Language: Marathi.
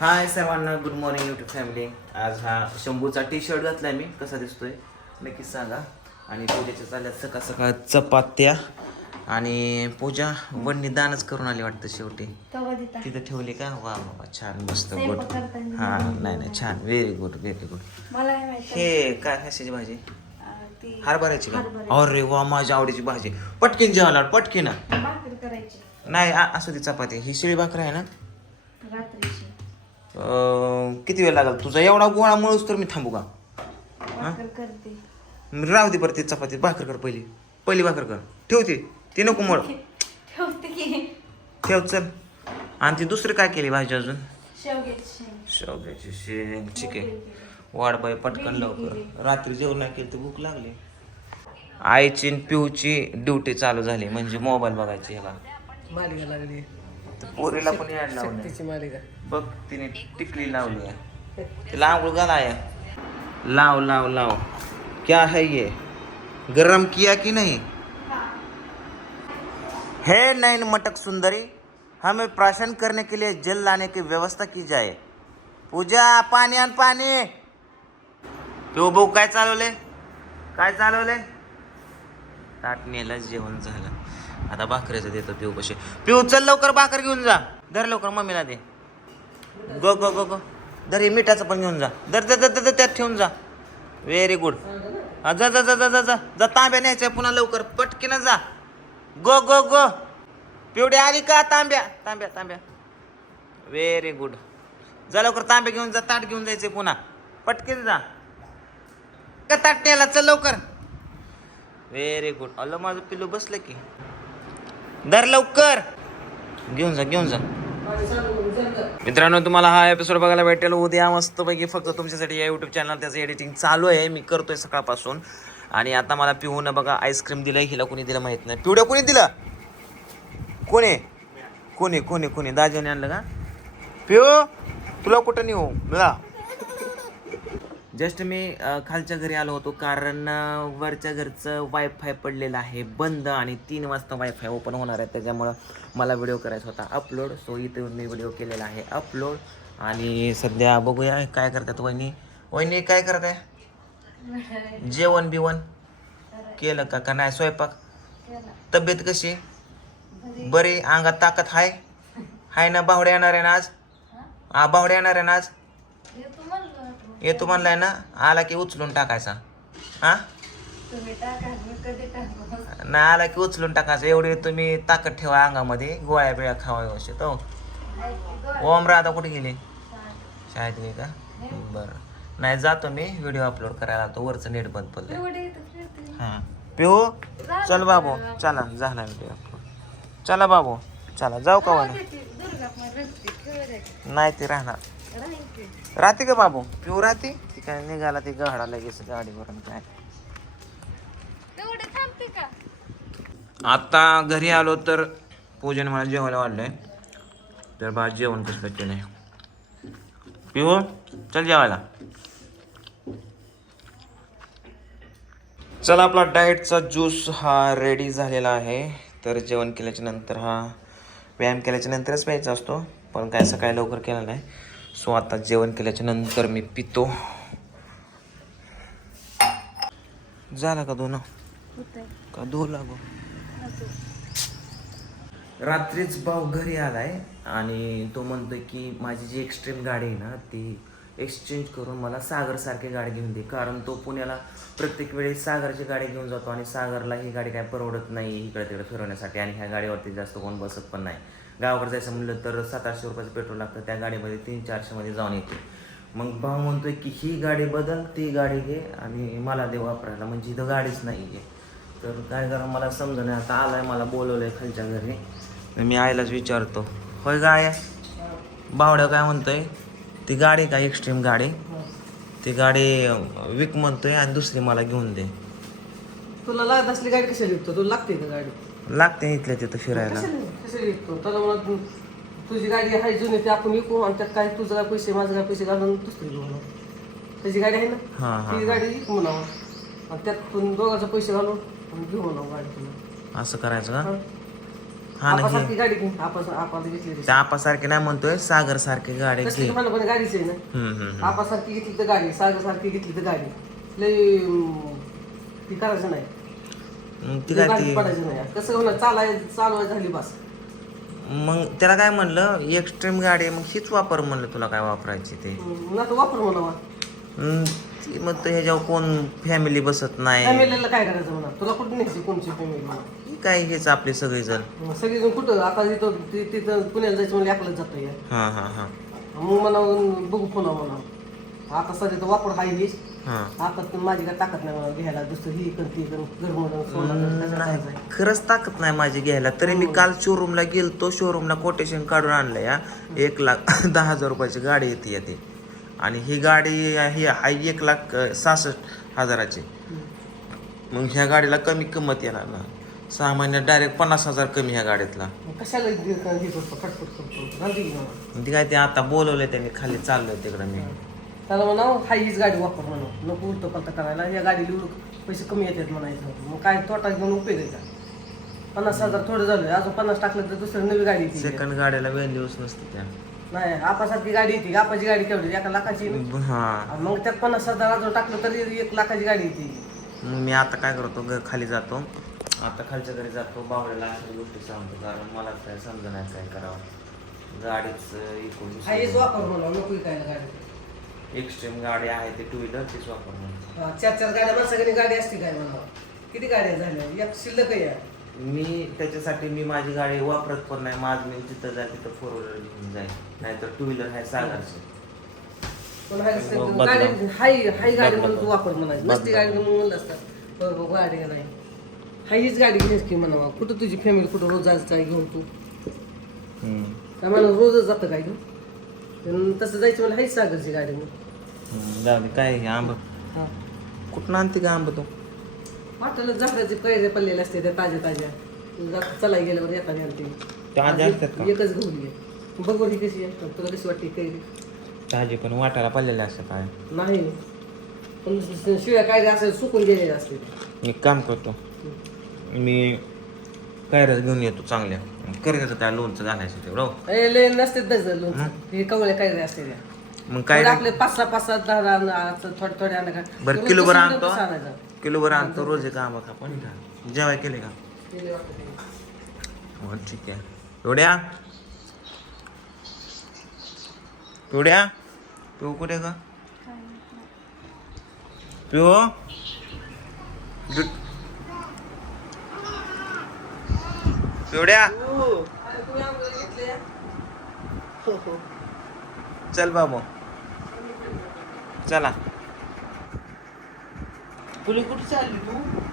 हाय सर्वांना गुड मॉर्निंग युट्यूब फॅमिली आज हा शंभूचा टी शर्ट घातलाय मी. कसा दिसतोय? नक्कीच सांगा. आणि पूजेच्या चालल्यात सकाळ सकाळ चपात्या आणि पूजा वडणी दानच करून आली वाटतं शेवटी. तिथं ठेवली का? वा वा वा छान मस्त गुड हा नाही नाही छान. व्हेरी गुड व्हेरी गुड हे काय कशाची भाजी? ती हरभऱ्याची का. अरे वा माझ्या आवडीची भाजी. पटकीन जेवायला पटकीन. नाही असू दे चपाती. ही शिळी भाकर आहे ना? किती वेळ लागेल तुझा? एवढा गोळा मुळूच तर मी थांबू का? भाकर करते. राहू दे बरं ती चपाती. भाकर कर पहिली. पहिली भाकर कर. ठेवते ती. नको मळ. ठेवते की. ठेव चल. आणि ती दुसरी काय केली भाजी अजून? शेवग्याची शेंग. शेवग्याची शेंग. ठीक आहे. वाढ बाई पटकन लवकर. रात्री जेवण नाही केलं तर भूक लागली. आईची आणि पिऊची ड्युटी चालू झाली. म्हणजे मोबाईल बघायची ह्याला मालिका लागली. पोरीला पण याड लावलं तिची मालिका. बघ तिने टिकली लावली आहे. तिला आंघोळ घाला आहे लाव लाव लाव. क्या है ये? गरम किया कि नहीं? हे नैन मटक सुंदरी हमें प्राशन करने के लिए जल लाने की व्यवस्था की जाए। पूजा पाणी आण पाणी तो भाऊ काय चालवले काय चालवले ताट नेलं जेवण झालं. आता भाकरीचं देतो पिऊ कशी. पिऊ चल लवकर भाकर घेऊन जा. धर लवकर मम्मीला दे. गो गो गो गो. धर हे मिठाचं पण घेऊन जा. धर धर धर धर त्यात ठेवून जा. व्हेरी गुड जा जा जा जा जा जा. जा तांब्या न्यायच्या पुन्हा लवकर. पटकीनं जा. गो गो गो. पिवडी आली का तांब्या? तांब्या तांब्या. व्हेरी गुड जा लवकर तांब्या घेऊन जा ताट घेऊन जायचे पुन्हा. पटकीन जा. का ताट न्यायला? चल लवकर. व्हेरी गुड अल्ल माझं पिल्लू बसलं की. दर लवकर. घेऊन जा घेऊन जा. मित्रांनो तुम्हाला हा एपिसोड बघायला भेटेल. उद्या मस्तपैकी फक्त तुमच्यासाठी या यूट्यूब चॅनल त्याचं एडिटिंग चालू आहे. मी करतोय सकाळपासून. आणि आता मला पिऊनं बघा आईस्क्रीम दिलं हिला कोणी दिलं माहीत नाही. पिवड्या कोणी दिलं? कोणी? कोणी कोणी कोणी? दाजीने आणलं का? पिऊ तुला कुठं नेऊ? बघा जस्ट मी खालच्या घरी आलो होतो कारण वरच्या घरचं वायफाय पडलेलं आहे बंद आणि तीन वाजता वायफाय ओपन होणार आहे. त्याच्यामुळं मला व्हिडिओ करायचा होता अपलोड सो इथे येऊन मी व्हिडिओ केलेला आहे अपलोड आणि सध्या बघूया काय करतात वहिनी? वहिनी काय करत आहे जेवण बिवण केलं का? का नाही? स्वयंपाक? तब्येत कशी? बरी. अंगात ताकद हाय? हाय ना? बावड्या येणार आहे ना आज? हा बावड्या येणार आहे ना आज? म्हणलं येतो म्हणलाय ना आला की उचलून टाकायचा. हा? ना आला की उचलून टाकायचं. एवढी तुम्ही ताकद ठेवा अंगामध्ये गोळ्या बिळ्या खावा व्यवस्थित हो. ओम राधा कुठे गेली? शाळेत गेली का? बरं. नाही जातो मी व्हिडिओ अपलोड करायला तो वरचं नेट बंद फिरते. हां. पिऊ? चल बाबू चला झाला व्हिडिओ अपलोड चला बाबू चला जाऊ का वाला नाही ते राहणार. राहते का बाबू? पिऊ राहते? ती काय निघाला ती गहाडा लगेच गाडीवरून काय? आता घरी आलो तर पूजन मला जेवायला वाढलंय. तर बा जेवण कसलं केलंय पिऊ चल जेवायला. चला आपला डाएटचा ज्यूस हा रेडी झालेला आहे. तर जेवण केल्याच्यानंतर हा व्यायाम केल्याच्या नंतरच प्यायचा असतो. पण काय सकाळी लवकर केला नाही. सो आता जेवण केल्याच्यानंतर मी पितो. झाला का दोन? का धू लागो? रात्रीच भाऊ घरी आलाय आणि तो म्हणतोय की माझी जी एक्स्ट्रीम गाडी आहे ना ती एक्सचेंज करून मला सागरसारखी गाडी घेऊन दे. कारण तो पुण्याला प्रत्येक वेळी सागरची गाडी घेऊन जातो आणि सागरला ही गाडी काय परवडत नाही इकडे तिकडे फिरवण्यासाठी आणि ह्या गाडीवरती जास्त कोण बसत पण नाही. गावाकडे जायचं म्हणलं तर सात आठशे रुपयाचं पेट्रोल लागतं त्या गाडीमध्ये तीन चारशेमध्ये जाऊन येते. मग भाऊ म्हणतोय की ही गाडी बदल ती गाडी घे आणि मला दे वापरायला. म्हणजे इथं गाडीच नाही आहे तर काय करा मला समजा नाही आता आलाय मला बोलवलंय खालच्या घरी. तर मी आईलाच विचारतो होय गाय बावड्या काय म्हणतोय? ती गाडी का एक्स्ट्रीम गाडी? ती गाडी विक म्हणतोय आणि दुसरी मला घेऊन दे. तुला लागत असली गाडी कशाला विकतो? तुला लागते का गाडी? लागते इथल्या तिथं फिरायला. तुझी गाडी आहे जुनी ती आपण विकू आणि त्यात काय तुझं काय पैसे माझं काय पैसे घालून दुसरी घेऊ म्हणा त्याची गाडी आहे ना? हां हां ती गाडी विकू म्हणावं. आणि त्यात दोघांचे पैसे घालून आणि घेऊ म्हणावं गाडी तुला. असं करायचं का? हा. हा ना, हे- गाडी आपण आपण घेतली आपासारखी नाही म्हणतोय सागर सारखी गाडी पण गाडीच आहे ना. आपासारखी घेतली तर गाडी सागरसारखी घेतली तर गाडी. लय ती करायचं नाही. ती काय ती पडायचं नाही. कसं होणार? चालाय चालवाय झाली बस. मग त्याला काय म्हणलं एक्स्ट्रीम गाडी आहे, मग हीच वापर म्हणलं तुला काय वापरायची ते. ना तर वापर म्हणावा हम्म, ती मग तो ह्याच्यावर कोण फॅमिली बसत नाही. फॅमिलीला काय करायचं म्हणा? तुला कुठं न्यायची कोणची फॅमिली म्हणा? ही काय हेच आपले सगळेजण. सगळेजण कुठं? आता तिथं ति- तिथं पुण्याला जायचं म्हणजे आपल्याला जातं या हा हा हा. मग म्हणा बघू पुन्हा म्हणा. आता सध्या तर वापर हाय हीच. हा. आता तर माझी काय ताकद नाही म्हणा घ्यायला. दुसरं ही कर ती कर घरमधून सोडा नाही खरंच ताकद नाही माझी घ्यायला. तरी मी काल शोरूमला गेलतो. शोरूमला कोटेशन काढून आणलं या. एक लाख दहा हजार रुपयाची गाडी येते या ती. आणि ही गाडी ही हाय एक लाख अं, सहासष्ट हजाराची. मग ह्या गाडीला कमी किंमत येणार ना. सहा महिन्यात डायरेक्ट पन्नास हजार कमी ह्या गाडीतला. कशाला हे करतो खटपट करतो? घालते की म्हणा ती काय ते आता बोलवलंय त्यांनी खाली चाललोय तिकडं मी. त्याला म्हणा हा हीच गाडी वापर म्हणा नको उलटं पलटं करायला. या गाडीला एवढं पैसे कमी येतात म्हणायचं. मग काय तोटा घेऊन उपयोग आहे का? पन्नास हजार थोडं झालं अजून पन्नास टाकलं तर दुसरी नवी गाडी येते. सेकंड गाडीला व्हॅल्यूच नसते त्या. नाही आपासारखी गाडी येते. आपाची गाडी केवढी एका लाखाची हा. आणि मग त्यात पन्नास हजार अजून टाकलं तरी एक लाखाची गाडी येते. मग मी आता काय करतो? घ खाली जातो. आता खालच्या घरी जातो. बावड्याला अशा गोष्टी सांगतो. कारण मला काय समजा नाही काय करावं. गाडीच हा हेच इकडून वापर म्हणा नको काय गाडी एक्स्ट्रीम गाडी आहे ते टू व्हीलर तीच वापर म्हणतो हा, चार चार गाड्या माणसाकडे गाडी असते काय म्हणा किती गाड्या झाल्या एक शिल्लक आहे. मी त्याच्यासाठी मी माझी गाडी वापरत पण नाही माझ मी जिथं जाय तिथं फोर व्हीलर घेऊन जाईल नाहीतर टू व्हीलर आहे सागरचे पण बदला. गाडी हाय हाय गाडी. म्हणून तू वापर म्हणायची नसती बदला. गाडी म्हणून म्हणलं असतं बरोबर गाडी नाही हाय हीच गाडी की म्हणावा कुठं तुझी फॅमिली कुठं रोज जायचं काय घेऊन तू. काय मला रोजच जातं काय घेऊन पण तसं जायचं मला हायच सागरची गाडी मग. हम्म, जाऊ दे काय हे आंब? हा. कुठं आणते का आंब तू? वाटायला झाडाचे कैरे पडलेले असते त्या ताज्या ताज्या. जा- चला गेल्यावर येताना आणते. ताज्या आज असतात का? एकच घेऊन घे. बघ बरं ही कशी आहे. तुला कशी वाटते कैरी ताजे पण वाटायला पडलेले असतात काय? नाही. पण शिवाय काय असेल सुकून गेलेले असते. मी काम करतो. मी कायरच घेऊन येतो चांगल्या. करायचं त्या लोणचं घालायचं तेवढं. ए, लय नसते लोणचं. हे काय असते त्या मग काय थोडे आपले पाच सहा पाच सहा दहा दहा दहा असं थोडे थोडे आणा का? बरं रोज किलोभर आणतो आणायचं? किलोभर आणतो रोज एक आंबा खा पण खा. जेवाय केले का? केले वाटतं. हो ठीक आहे. एवढ्या? पिवड्या पिऊ कुठे का पिऊ? जोड्या हो, चल बाबू चला. पुली कुठे चालली तू?